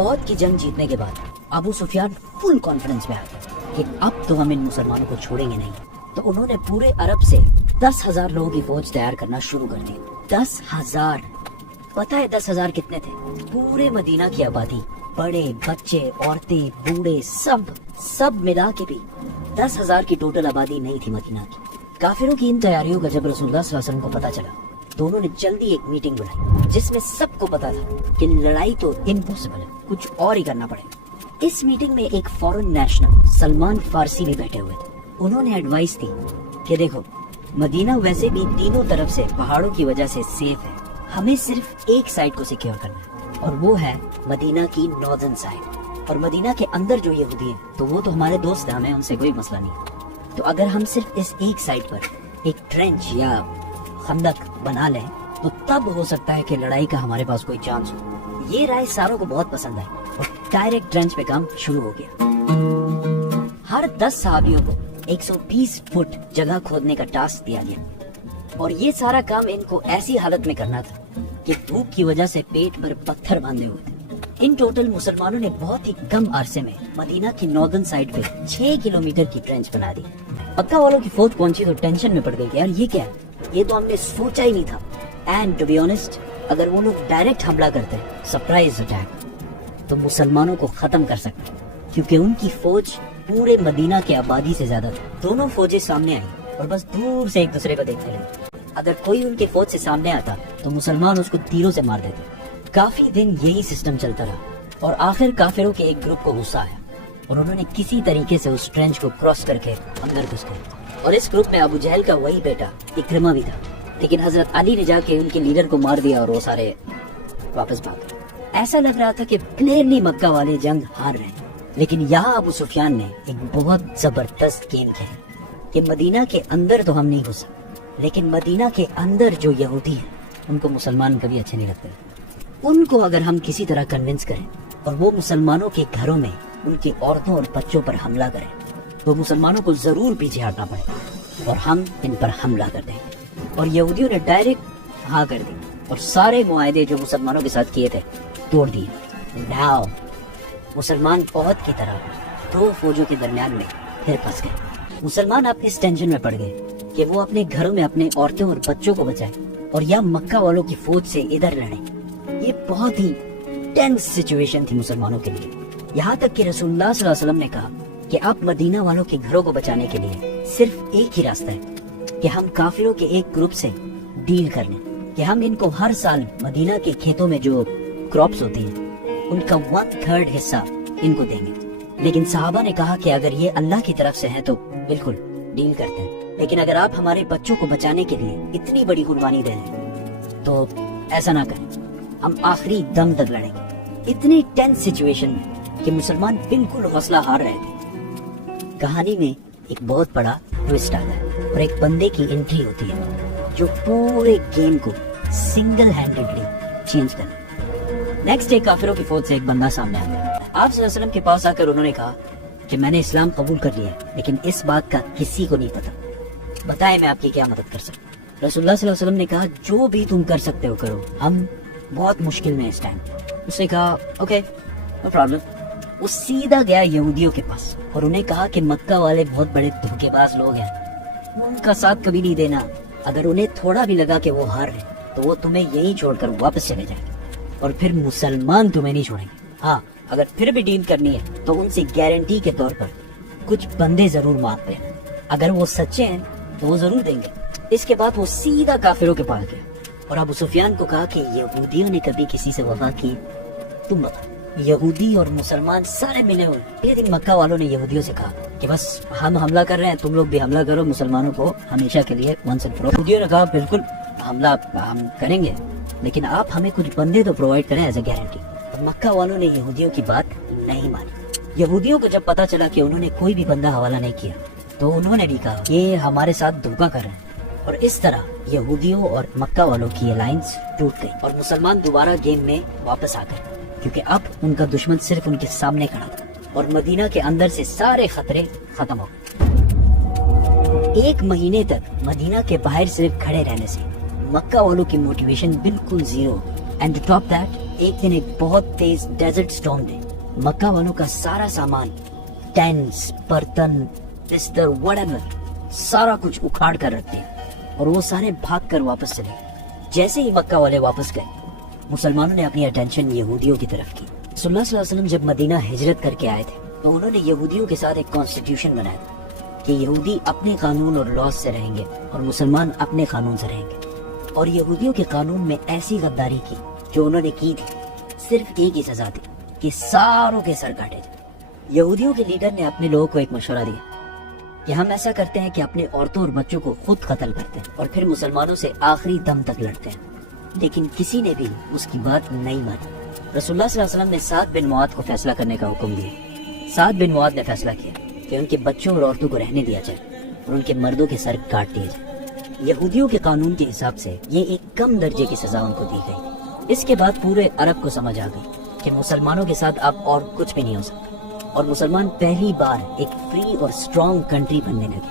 ओहद की जंग जीतने के बाद अबू सुफियान फुल कॉन्फिडेंस में आ गया कि अब तो हम इन मुसलमानों को छोड़ेंगे नहीं। तो उन्होंने पूरे अरब से 10,000 लोगों की फौज तैयार करना शुरू कर दी। 10,000। पता है 10,000 कितने थे? पूरे मदीना की आबादी, बड़े बच्चे औरतें बूढ़े सब मिला के भी 10,000 की टोटल आबादी नहीं थी मदीना की। काफिरों की इन तैयारियों का जब रसूलुल्लाह सल्लल्लाहु अलैहि वसल्लम को पता चला तो उन्होंने जल्दी एक मीटिंग बुलाई जिसमें सबको पता था कि लड़ाई तो इम्पॉसिबल है, कुछ और ही करना पड़ेगा। इस मीटिंग में एक फॉरेन नेशनल सलमान फारसी भी बैठे हुए थे। उन्होंने एडवाइस दी कि देखो, मदीना वैसे भी तीनों तरफ से पहाड़ों की वजह से सेफ है, हमें सिर्फ एक साइड को सिक्योर करना है और वो है मदीना की नॉर्दर्न साइड। और मदीना के अंदर जो यहूदी हैं तो वो तो हमारे दोस्त हैं, हमें उनसे कोई मसला नहीं। तो अगर हम सिर्फ इस एक साइड पर एक ट्रेंच या खंदक बना लें तो तब हो सकता है कि लड़ाई का हमारे पास कोई चांस हो। ये राय सारों को बहुत पसंद आई और डायरेक्ट ट्रेंच पे काम शुरू हो गया। हर 10 सहाबियों को 120 फुट जगह खोदने का टास्क दिया गया और ये सारा काम इनको ऐसी हालत में करना था कि धूप की वजह से पेट पर पत्थर बांधे हुए थे। इन टोटल मुसलमानों ने बहुत ही कम अरसे में मदीना की नॉर्दर्न साइड पे 6 किलोमीटर की ट्रेंच बना दी। मक्का वालों की फौज पहुंची तो टेंशन में पड़ गई, यार ये क्या है, ये तो हमने सोचा ही नहीं था। एंड टू बी ऑनेस्ट, अगर वो लोग डायरेक्ट हमला करते, सरप्राइज अटैक, तो मुसलमानों को खत्म कर सकते, क्योंकि उनकी फौज पूरे मदीना के आबादी से ज्यादा थी। दोनों फौजें सामने आई और बस दूर से एक दूसरे को देखते रहे। अगर कोई उनके फौज से सामने आता तो मुसलमान उसको तीरों से मार देते। काफी दिन यही सिस्टम चलता रहा और आखिर काफिरों के एक ग्रुप को गुस्सा आया और उन्होंने किसी तरीके से उस ट्रेंच को क्रॉस करके अंदर घुस गए। और इस ग्रुप में अबू जहल का वही बेटा इक्रिमा भी था, लेकिन हजरत अली ने जाके उनके लीडर को मार दिया और वो सारे वापस भाग गए। ऐसा लग रहा था कि क्लियरली मक्का वाले जंग हार रहे हैं। लेकिन यहाँ अबू सुफियान ने एक बहुत जबरदस्त गेम खेला कि मदीना के अंदर तो हम नहीं घुस, लेकिन मदीना के अंदर जो यहूदी हैं उनको मुसलमान कभी अच्छे नहीं लगते। उनको अगर हम किसी तरह कन्विंस करें और वो मुसलमानों के घरों में उनकी औरतों और बच्चों पर हमला करें तो मुसलमानों को जरूर पीछे हटना पड़ेगा और हम इन पर हमला कर देंगे। और यहूदियों ने डायरेक्ट हाँ कर दी और सारे मुआहदे जो मुसलमानों के साथ किए थे तोड़ दिए। नाउ मुसलमान ओहद की तरह दो फौजों के दरमियान में फिर फंस गए। मुसलमान अब इस टेंशन में पड़ गए कि वो अपने घरों में अपने औरतों और बच्चों को बचाए और या मक्का वालों की फौज से इधर लड़े। ये बहुत ही टेंस सिचुएशन थी मुसलमानों के लिए। यहाँ तक कि रसूलुल्लाह सल्लल्लाहु अलैहि वसल्लम ने कहा कि अब मदीना वालों के घरों को बचाने के लिए सिर्फ एक ही रास्ता है कि हम काफिरों के एक ग्रुप से डील कर लें, कि हम इनको हर साल मदीना के खेतों में जो क्रॉप्स होती हैं उनका 1/3 हिस्सा इनको देंगे। लेकिन सहाबा ने कहा कि अगर ये अल्लाह की तरफ से है तो बिल्कुल डील करते हैं, लेकिन अगर आप हमारे बच्चों को बचाने के लिए इतनी बड़ी कुर्बानी दे रहे तो ऐसा ना करें, हम आखिरी दम तक लड़ेंगे। इतनी टेंस सिचुएशन में कि मुसलमान बिल्कुल हौसला हार रहे थे। कहानी में एक बहुत बड़ा ट्विस्ट आता है और एक बंदे की एंट्री होती है जो पूरे गेम को सिंगल हैंडेडली चेंज कर। नेक्स्ट डे काफिरों की फौज से एक बंदा सामने आ गया। आप सल्लल्लाहु अलैहि वसल्लम के पास आकर उन्होंने कहा कि मैंने इस्लाम कबूल कर लिया है, लेकिन इस बात का किसी को नहीं पता, बताएं मैं आपकी क्या मदद कर सकता। रसूलुल्लाह सल्लल्लाहु अलैहि वसल्लम ने कहा जो भी तुम कर सकते हो करो, हम बहुत मुश्किल में इस टाइम। उसने कहा ओके नो प्रॉब्लम। वो सीधा गया यहूदियों के पास और उन्हें कहा कि मक्का वाले बहुत बड़े धोखेबाज लोग हैं, उनका साथ कभी नहीं देना। अगर उन्हें थोड़ा भी लगा कि वो हार रहे तो वो तुम्हें यहीं छोड़कर वापस चले जाएंगे और फिर मुसलमान तुम्हें नहीं छोड़ेंगे। हाँ, अगर फिर भी डील करनी है तो उनसे गारंटी के तौर पर कुछ बंदे जरूर मांग लेना, अगर वो सच्चे हैं तो वो जरूर देंगे। इसके बाद वो सीधा काफिरों के पास गया और अबू सुफियान को कहा कि यहूदियों ने कभी किसी से वफा की? तुम बता। यहूदी और मुसलमान सारे मिले हुए। ये दिन मक्का वालों ने यहूदियों से कहा कि बस हम हमला कर रहे हैं, तुम लोग भी हमला करो मुसलमानों को हमेशा के लिए वंस एंड फॉर ऑल। यहूदियों ने कहा बिल्कुल हमला हम करेंगे, लेकिन आप हमें कुछ बंदे तो प्रोवाइड करें एज ए गारंटी। मक्का वालों ने यहूदियों की बात नहीं मानी। यहूदियों को जब पता चला कि उन्होंने कोई भी बंदा हवाला नहीं किया तो उन्होंने भी कहा ये हमारे साथ धोखा कर रहे हैं और इस तरह यहूदियों और मक्का वालों की अलायंस टूट गई और मुसलमान दोबारा गेम में वापस आ गए, क्योंकि अब उनका दुश्मन सिर्फ उनके सामने खड़ा था और मदीना के अंदर से सारे खतरे खत्म हो गए। 1 महीने तक मदीना के बाहर सिर्फ खड़े रहने से मक्का वालों की मोटिवेशन बिल्कुल zero and to top that ایک دن ایک بہت تیز ڈیزرٹ سٹارم نے مکہ والوں کا سارا سامان، ٹینٹس، برتن، بستر، whatever، سارا کچھ اکھاڑ کر رکھ دیا اور وہ سارے بھاگ کر واپس چلے۔ جیسے ہی مکہ والے واپس گئے، مسلمانوں نے اپنی اٹینشن یہودیوں کی طرف کی۔ رسول اللہ صلی اللہ علیہ وسلم جب مدینہ ہجرت کر کے آئے تھے تو انہوں نے یہودیوں کے ساتھ ایک کانسٹیٹیوشن بنایا تھا کہ یہودی اپنے قانون اور لاز سے رہیں گے اور مسلمان اپنے قانون سے رہیں گے۔ اور یہودیوں کے قانون میں ایسی غداری کی جو انہوں نے کی تھی، صرف ایک ہی سزا تھی کہ ساروں کے سر کاٹے جائیں۔ یہودیوں کے لیڈر نے اپنے لوگوں کو ایک مشورہ دیا کہ ہم ایسا کرتے ہیں کہ اپنے عورتوں اور بچوں کو خود قتل کرتے ہیں اور پھر مسلمانوں سے آخری دم تک لڑتے ہیں۔ لیکن کسی نے بھی اس کی بات نہیں مانی۔ رسول اللہ صلی اللہ علیہ وسلم نے سعد بن معاذ کو فیصلہ کرنے کا حکم دیا۔ سعد بن معاذ نے فیصلہ کیا کہ ان کے بچوں اور عورتوں کو رہنے دیا جائے اور ان کے مردوں کے سر کاٹ دیے جائے۔ یہودیوں کے قانون کے حساب سے یہ ایک کم درجے کی سزا ان کو دی گئی۔ اس کے بعد پورے عرب کو سمجھ آ گئی کہ مسلمانوں کے ساتھ اب اور کچھ بھی نہیں ہو سکتا، اور مسلمان پہلی بار ایک فری اور اسٹرانگ کنٹری بننے لگے۔